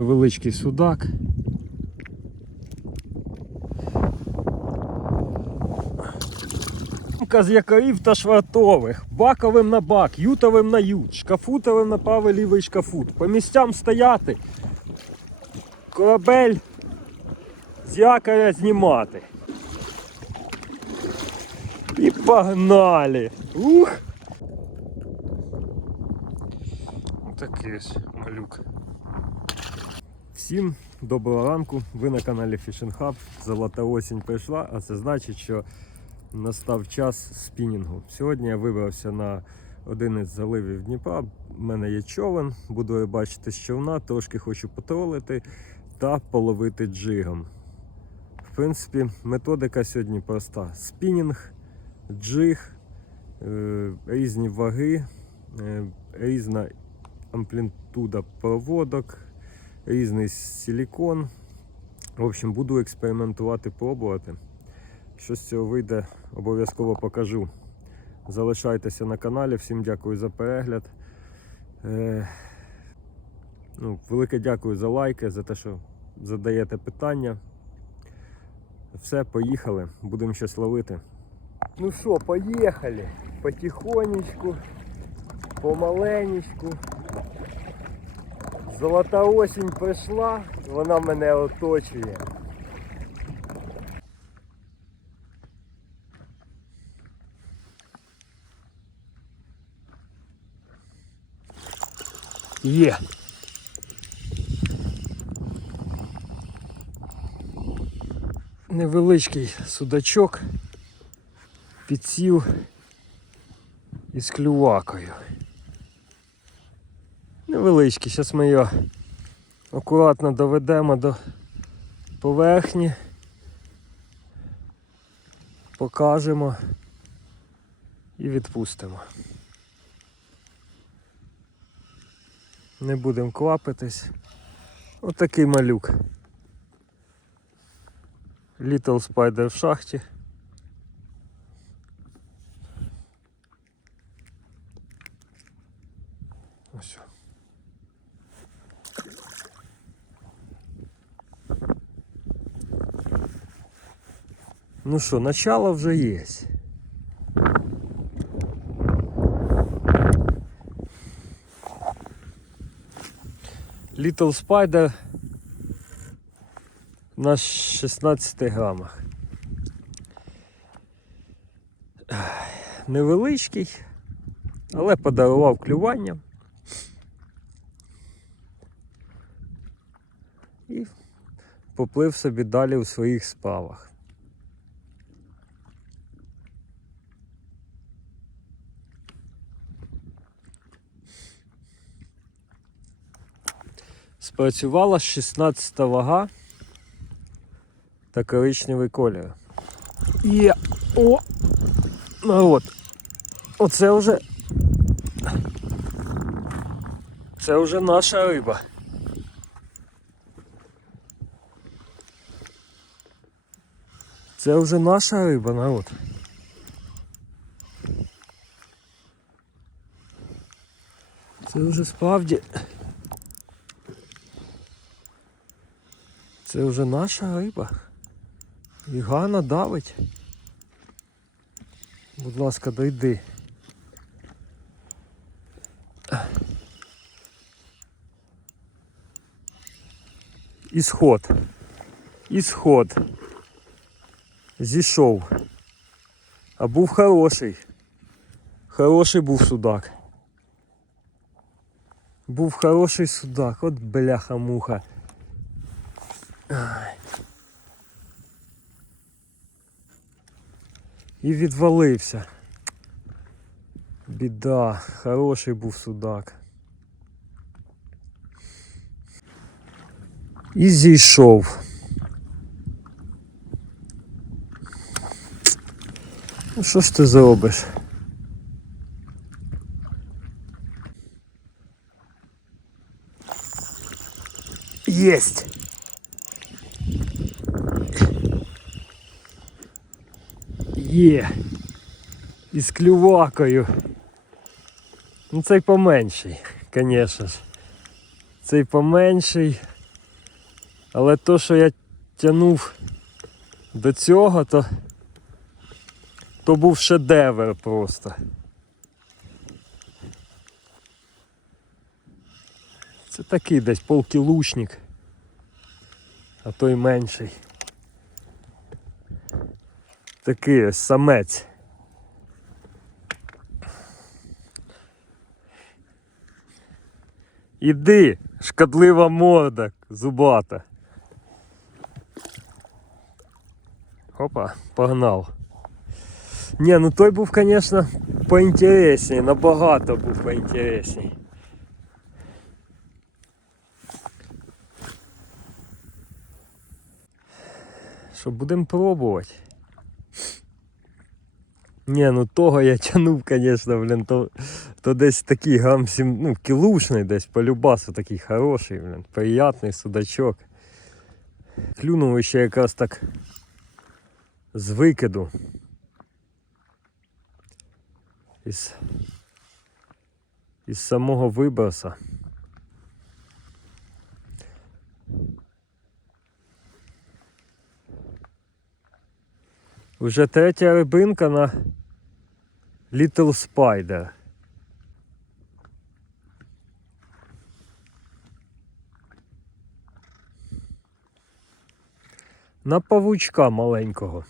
Величкий судак. З якорів та швартових, баковим на бак, ютовим на ют, шкафутовим на правий лівий шкафут. По місцям стояти. Корабель з якоря знімати. І погнали! Ух! Такий ось малюк. Всім доброго ранку. Ви на каналі Fishing Hub. Золота осінь прийшла, а це значить, що настав час спінінгу. Сьогодні я вибрався на один із заливів Дніпра. У мене є човен, буду рибачити з човна, трошки хочу потролити та половити джигом. В принципі, методика сьогодні проста: спінінг, джиг, е, різні ваги, е, різна амплітуда проводок, різний силікон. В общем, буду експериментувати, пробувати. Що з цього вийде, обов'язково покажу. Залишайтеся на каналі. Всім дякую за перегляд. Е, ну, велике дякую за лайки, за те, що задаєте питання. Все, поїхали. Будемо щось ловити. Ну що, поїхали. Потихонечку, помаленечку. Золота осінь прийшла, вона мене оточує. Є. Невеличкий судачок підсів із клювакою. Невеличкий, зараз ми його акуратно доведемо до поверхні, покажемо і відпустимо. Не будемо квапитись. Отакий малюк. Little Spider в шахті. Ну що, начало вже є. Little Spider на 16 грамах. Невеличкий, але подарував клювання. І поплив собі далі у своїх справах. Спрацювала 16 вага та коричневий колір. Є! О! Народ! Оце вже. Це вже наша риба. Це вже наша риба, народ. Це вже справді. Це вже наша риба. І гарно давить. Будь ласка, дойди. Ісход. Ісход. Зійшов. А був хороший. Хороший був судак. Був хороший судак. От бляха-муха. І відвалився. Біда, хороший був судак. І зійшов. Ну що ж ти зробиш? Єсть! Є. Із клювакою. Ну цей поменший, звісно ж. Цей поменший. Але то, що я тягнув до цього, то, то був шедевр просто. Це такий десь полкілушник, а то й менший. Такий ось самець. Іди, шкадлива морда, зубата. Опа, погнав. Ні, ну той був, звісно, поінтересній, набагато був поінтересній. Що будемо пробувати? Ні, ну того я тянув, звісно, блін, то, то десь такий сім, ну, кілушний десь по любасу такий хороший, блін, приятний судачок. Клюнув ще якраз так з викиду. Із, із самого виброса. Уже третя рибинка на Little Spider. На павучка маленького.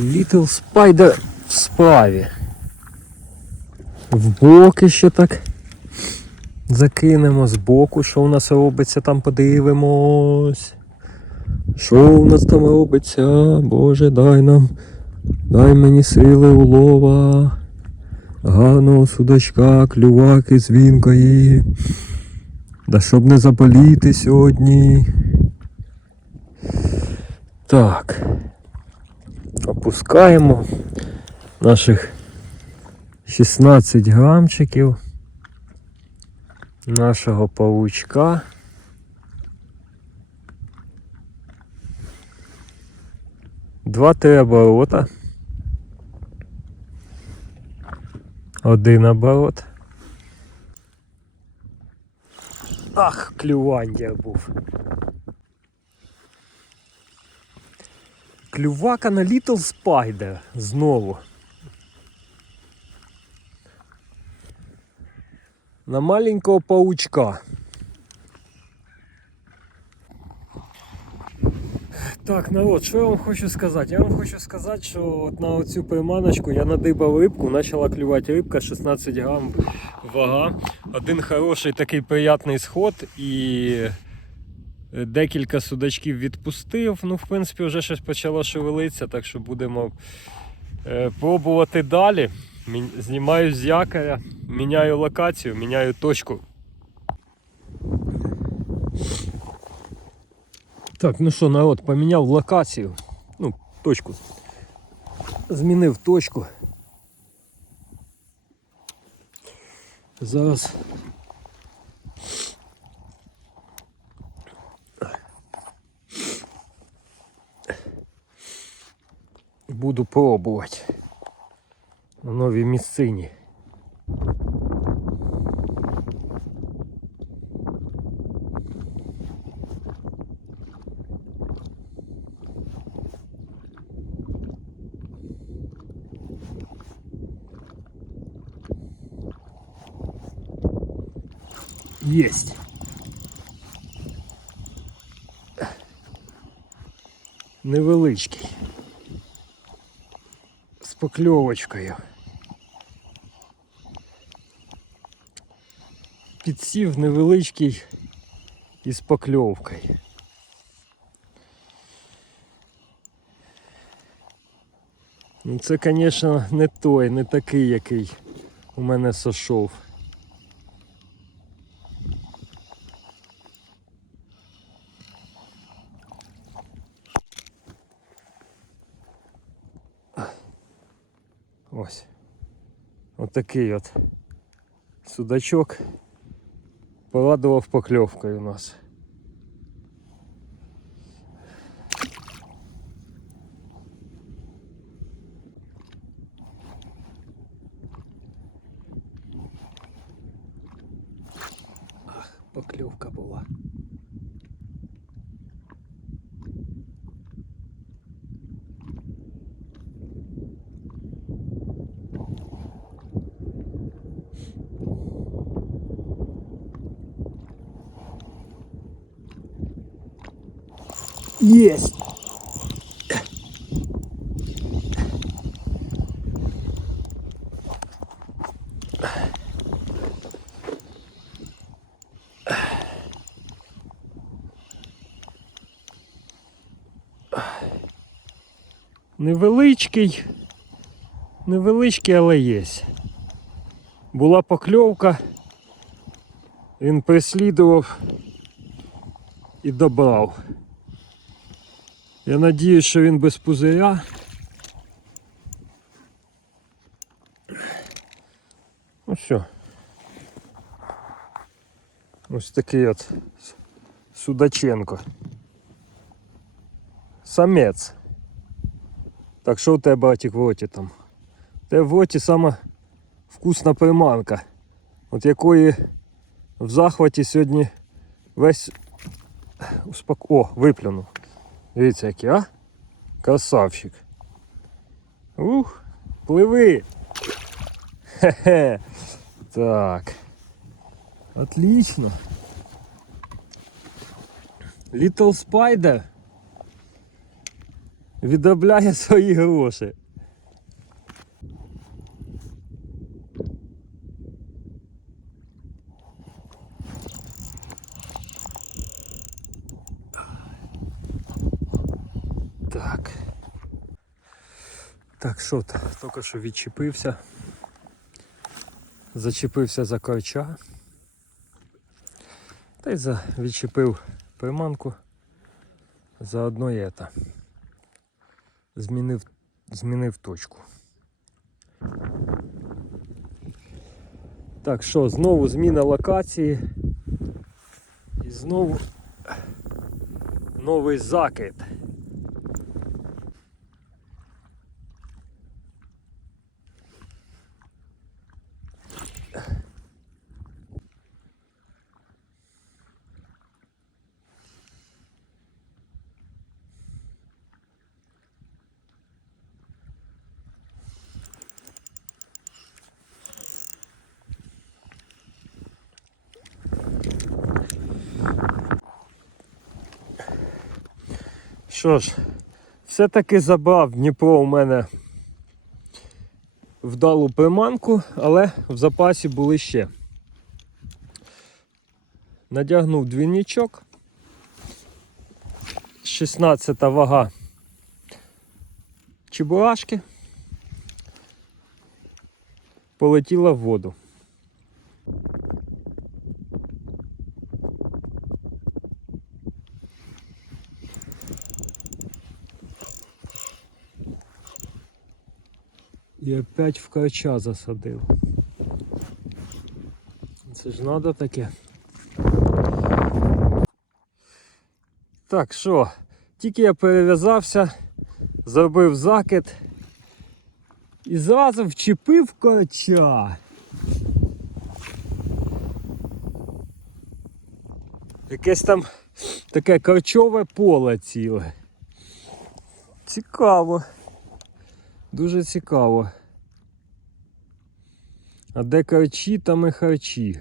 Little Spider в справі. В боки ще так закинемо з боку, що у нас робиться, там подивимось. Що у нас там робиться? Боже, дай нам, дай мені сили улова, гарного судачка, клюваки дзвінкої. Да щоб не заболіти сьогодні. Так. Опускаємо наших 16 грамчиків нашого павучка. Два-три оборота. Один оборот. Ах, клювандя був. Клювака на Little Spider знову. На маленького паучка. Так, народ, що я вам хочу сказати? Я вам хочу сказати, що от на оцю приманочку я надибав рибку, почала клювати рибка 16 грам вага. Один хороший такий приятний сход і декілька судачків відпустив. Ну, в принципі, вже щось почало шевелитися, так що будемо е, пробувати далі. Знімаю з якоря, міняю локацію, міняю точку. Так, ну що, народ, поміняв локацію. Ну, точку. Змінив точку. Зараз буду пробувати на новій місцині. Есть. Невеличкий. Покльовочкою. Підсів невеличкий із покльовкою. Ну це, звісно, не той, не такий, який у мене сошов. Отакий от судачок порадував покльовкою у нас. Ах, покльовка була. Есть! Невеличкий, невеличкий, але є. Була покльовка, він переслідував і добрав. Я надіюсь, що він без пузиря. Ну все. Ось такий от Судаченко. Самець. Так що у тебе, братик, в роті там? Тебе в роті сама вкусна приманка, от якої в захваті сьогодні весь успок... О, виплюнув. Дивіться, який, а? Красавчик. Ух, пливи. Хе-хе. Так. Отлично. Little Spider відробляє свої гроші. Так. Так, що то? Тільки що відчепився. Зачепився за корча. Та й за... відчепив приманку. Заодно і это. Змінив, змінив точку. Так, що, знову зміна локації. І знову новий закид. Що ж, все-таки забрав Дніпро у мене вдалу приманку, але в запасі були ще. Надягнув двійничок. 16 вага чебурашки. Полетіла в воду. І опять в карча засадив. Це ж надо таке. Так, що, тільки я перев'язався, зробив закид і зразу вчепив карча. Якесь там таке карчове поле ціле. Цікаво. Дуже цікаво. А де харчі, там і харчі.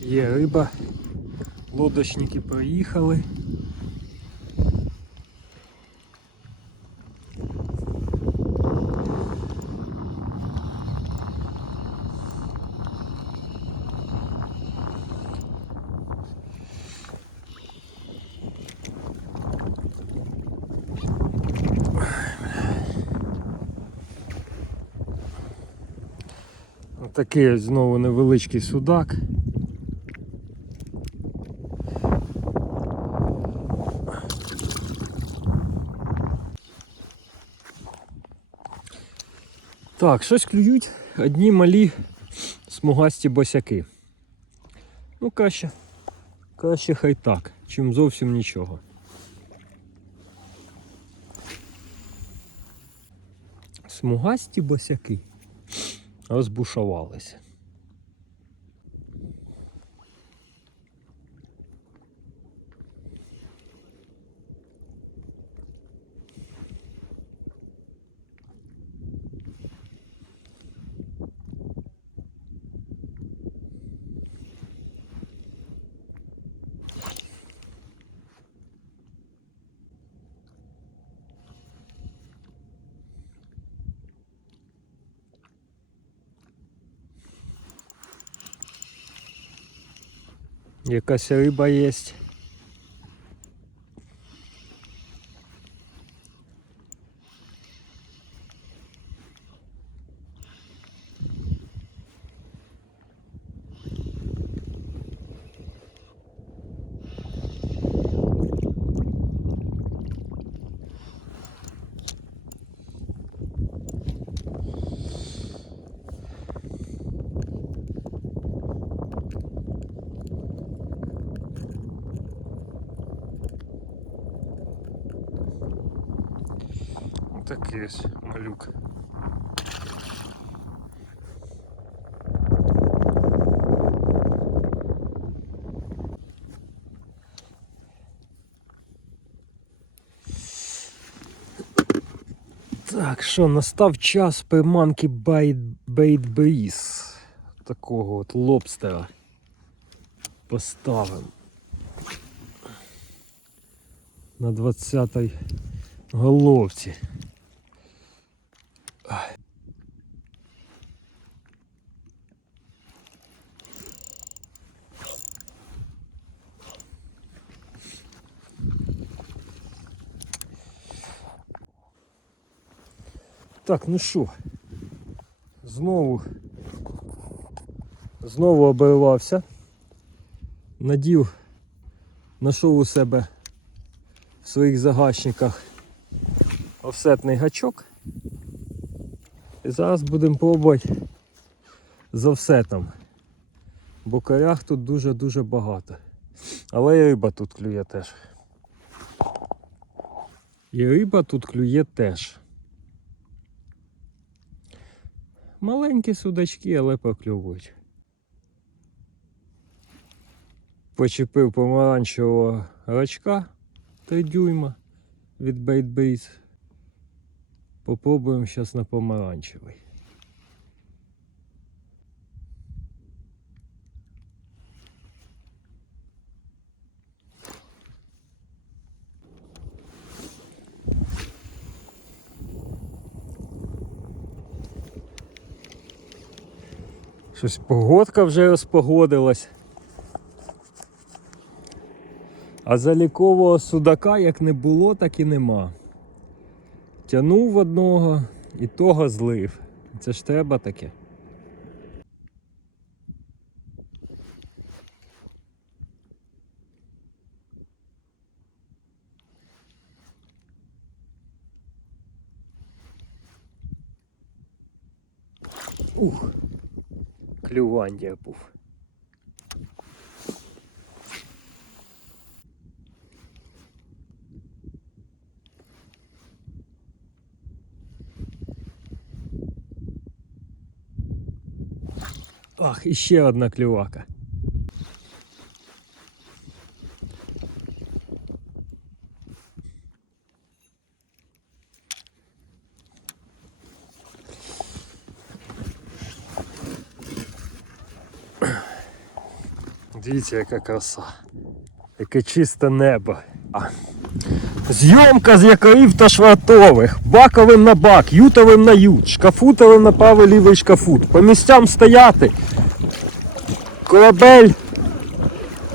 Є риба. Лодочники проїхали. Такий знову невеличкий судак. Так, щось клюють одні малі смугасті босяки. Ну, краще, краще хай так, чим зовсім нічого. Смугасті босяки розбушувалися. Якась риба є. Такий ось малюк. Так, що, настав час приманки Bait Такого от лобстера. Поставимо. На 20-й головці. Так, ну що, знову, знову обривався, надів, знайшов у себе в своїх загашниках офсетний гачок. І зараз будемо пробувати з офсетом. Бо корях тут дуже-дуже багато. Але і риба тут клює теж. І риба тут клює теж. Маленькі судачки, але поклювують. Почепив помаранчевого рачка 3 дюйма від Breeze. Попробуємо зараз на помаранчевий. Щось погодка вже розпогодилась. А залікового судака як не було, так і нема. Тянув одного і того злив. Це ж треба таке. Ух, клювання був. Ах, іще одна клювака. Дивіться, яка краса. Яке чисте небо. Зйомка з якорів та швартових, баковим на бак, ютовим на ют, шкафутовим на правий лівий шкафут. По місцям стояти. Корабель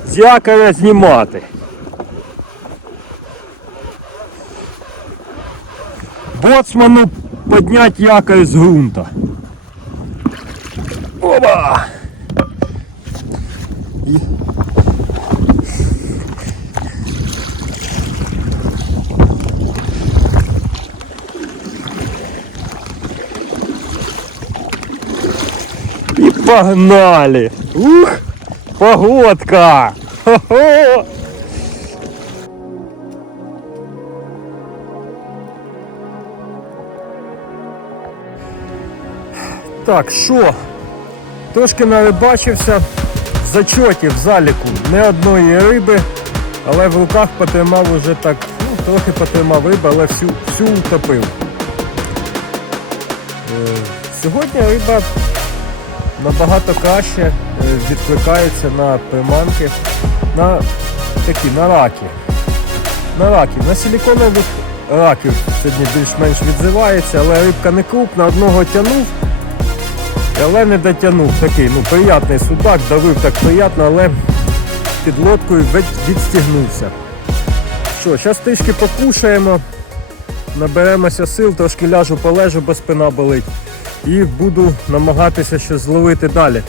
з якоря знімати. Боцману підняти якорь з ґрунта. Оба! Погнали! Ух! Погодка! Хо-хо! Так, що? Трошки нарибачився, зачотів заліку не одної риби, але в руках потримав уже так, ну, трохи потримав риби, але всю, всю утопив. Е, Сьогодні риба набагато краще е, відкликається на приманки, на такі, на раки. На раків. На силіконових раків сьогодні більш-менш відзивається, але рибка не крупна, одного тянув, але не дотягнув. Такий, ну, приятний судак, давив так приятно, але під лодкою від- відстігнувся. Що, зараз трішки покушаємо, наберемося сил, трошки ляжу полежу, бо спина болить. І буду намагатися щось зловити далі.